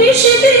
নিষেধের